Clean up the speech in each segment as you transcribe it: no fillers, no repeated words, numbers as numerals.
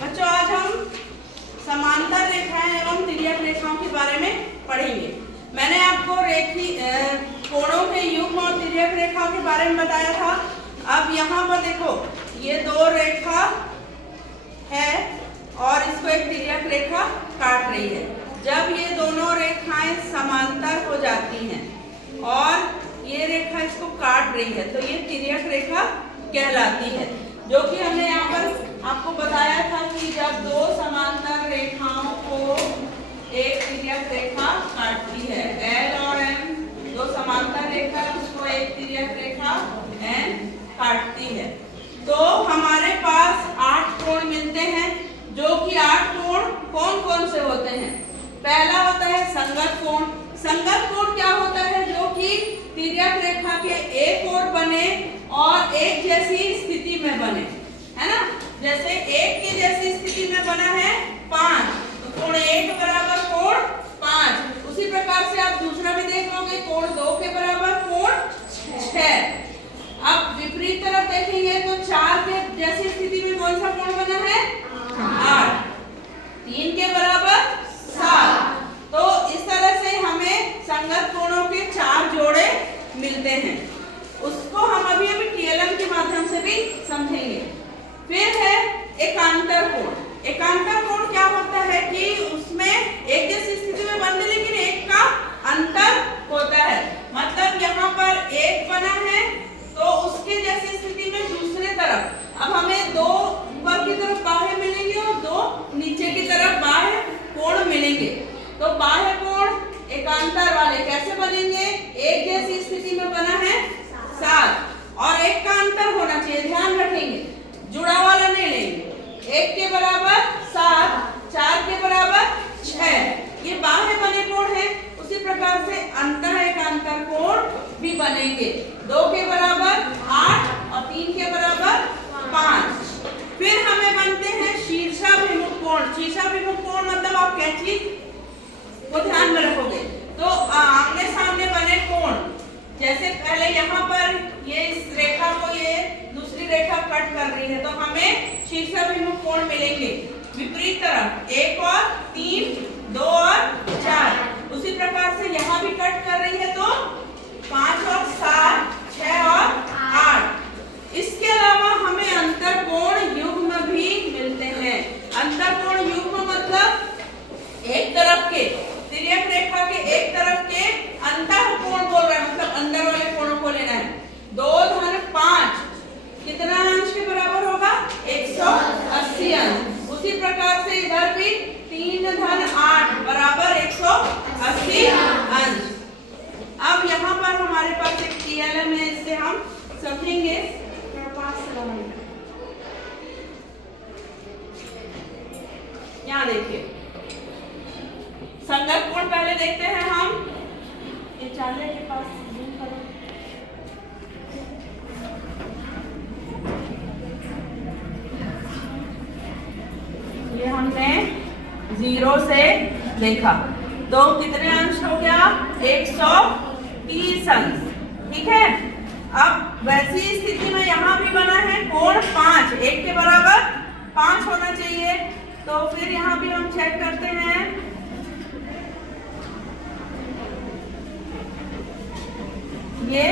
बच्चों आज हम समांतर रेखाएं एवं तिर्यक रेखाओं के बारे में पढ़ेंगे। मैंने आपको कोणों के युग्म और तिर्यक रेखाओं के बारे में बताया था। अब यहाँ पर देखो, ये दो रेखा है और इसको एक तिर्यक रेखा काट रही है। जब ये दोनों रेखाएं समांतर हो जाती हैं और ये रेखा इसको काट रही है तो ये तिर्यक रेखा कहलाती है, जो कि हमने यहाँ पर आपको बताया था कि जब दो समांतर रेखाओं को एक तिर्यक रेखा काटती है, L और M दो समांतर रेखा उसको एक तिर्यक रेखा N काटती है, तो हमारे पास 8 कोण मिलते हैं, जो कि 8 कोण कौन कौन से होते हैं। पहला होता है संगत कोण। संगत कोण क्या होता है? जो कि तिर्यक रेखा के एक ओर बने और एक जैसी स्थिति में बने, है ना। जैसे एक की जैसी स्थिति में बना है 5, तो कोण 1 बराबर कोण 5। उसी प्रकार से आप दूसरा भी देख लोगे, कोण 2 के बराबर कोण 6। अब विपरीत तरफ देखेंगे तो 4 के जैसी स्थिति में कौन सा कोण बना है? 8। 3 के बराबर 7। तो इस तरह से हमें संगत कोणों के 4 जोड़े मिलते हैं। उसको हम अभी टीएलएम के माध्यम से भी समझेंगे। फिर है एकांतर कोण। एकांतर कोण क्या होता है कि उसमें एक जैसी स्थिति में बनते लेकिन एक का अंतर होता है। मतलब यहाँ पर एक बना है तो उसके जैसी स्थिति में दूसरे तरफ अब हमें 2 ऊपर की तरफ बाह्य मिलेंगे और 2 नीचे की तरफ बाह्य कोण मिलेंगे। तो बाह्य कोण एकांतर वाले कैसे बनेंगे? एक जैसी स्थिति में बना है 7 और एक का अंतर होना चाहिए, ध्यान रखेंगे, जुड़ा वाला नहीं लेंगे। 1 के बराबर 7, 4 के बराबर 6, ये बाह्य बने कोण है। उसी प्रकार से अंतर एकांतर कोण भी बनेंगे। 2 के बराबर 8 और 3 के बराबर 5। फिर हमें बनते हैं शीर्षाभिमुख कोण। शीर्षाभिमुख कोण मतलब आप कैंची को ध्यान में रखोगे तो आमने सामने बने कोण। जैसे पहले यहाँ पर ये इस रेखा को ये दूसरी रेखा कट कर रही है तो हमें शीर्षाभिमुख कोण मिलेंगे। विपरीत तरफ 1 और 3, 2 और 4। उसी प्रकार से यहाँ भी कट कर रही है तो 5 और 7, 6 और 8। इसके अलावा हमें अंतर कोण युग्म भी मिलते हैं। अंतर कोण युग्म मतलब एक तरफ के तिर्यक रेखा के एक तरफ के अंतर कोण बोल रहे हैं, मतलब अंदर वाले कोणों को लेना है। 2 धन 5 कितना अंश के बराबर होगा? 180 अंश। उसी प्रकार से इधर भी 3 धन 8 बराबर 180 अंश। अब यहाँ पर हमारे पास एक टीएलएम है, इससे हम समझेंगे। यहाँ देखिए संगत कोण पहले देखते हैं हम। ये चाले के पास जूम करो। ये हमने 0 से देखा तो कितने अंश हो गया? 130 अंश। ठीक है। अब वैसी स्थिति में यहाँ भी बना है कोण 5, 1 के बराबर 5 होना चाहिए। तो फिर यहाँ भी हम चेक करते हैं। ये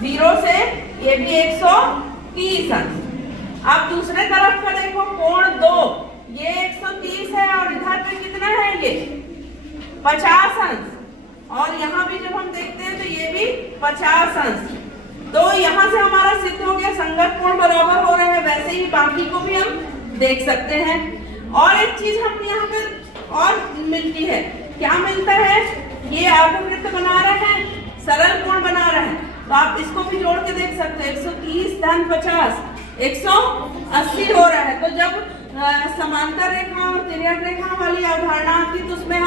0 से ये भी 130 अंश। अब दूसरे तरफ का देखो कोण 2, ये 130 है और इधर पे कितना है? ये 50 अंश। और यहाँ भी जब हम देखते हैं तो ये भी 50 अंश। तो यहाँ से हमारा सिद्ध हो गया संगत कोण बराबर हो रहे हैं। वैसे ही बाकी को भी हम देख सकते हैं। और एक चीज हम यहाँ पर और मिलती है, क्या मिलता है? ये आर्धवृत्त बना रहे हैं, सरल कोण बना रहे हैं, तो आप इसको भी जोड़ के देख सकते हैं। 130 धन 50 180 हो रहा है। तो जब समांतर रेखा और तिर्यक रेखा वाली अवधारणा आती है तो उसमें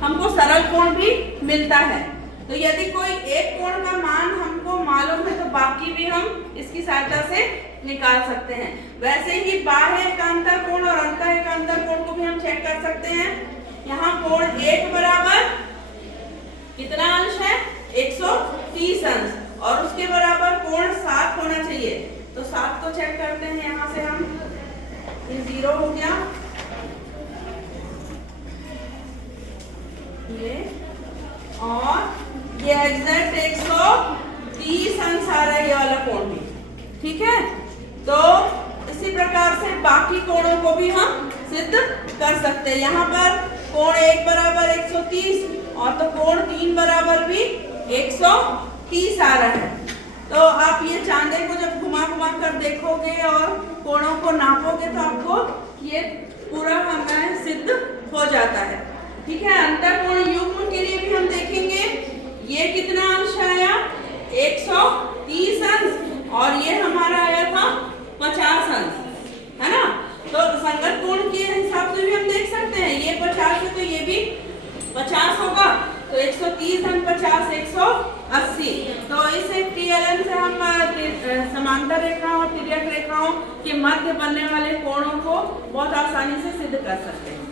हमको सरल कोण भी मिलता है। तो यदि कोई एक कोण का मान हमको मालूम है तो बाकी भी हम इसकी सहायता से निकाल सकते हैं। वैसे ही बाह्य एकांतर कोण और अंतर एकांतर कोण को भी हम चेक कर सकते हैं। यहाँ कोण 1 बराबर कितना अंश है? 130 अंश और उसके बराबर कोण 7 होना चाहिए। तो 7 को चेक करते हैं। यहाँ से हम 0 हो गया ये एग्जैक्ट 130 अंश आ रहा है ये वाला कोण भी, ठीक है। तो इसी प्रकार से बाकी कोणों को भी हम सिद्ध कर सकते हैं। यहाँ पर कोण 1 बराबर 130 और तो कोण 3 बराबर भी 130 आ रहा है। तो आप ये चांदे को जब घुमा घुमा कर देखोगे और कोणों को नापोगे तो आपको ये पूरा हमें सिद्ध हो जाता है, ठीक है। अंतःकोण युग्म के लिए भी हम देखेंगे ये कितना अंश आया 130 अंश और ये हमारा आया था 50 अंश, है ना। तो संगत कोण के हिसाब से भी हम देख सकते हैं ये 50 है तो ये भी 50 होगा, तो 130 अंश 50 180। तो इस TLM से हम समांतर रेखाओं और तिर्यक रेखाओं के मध्य बनने वाले कोणों को बहुत आसानी से सिद्ध कर सकते हैं।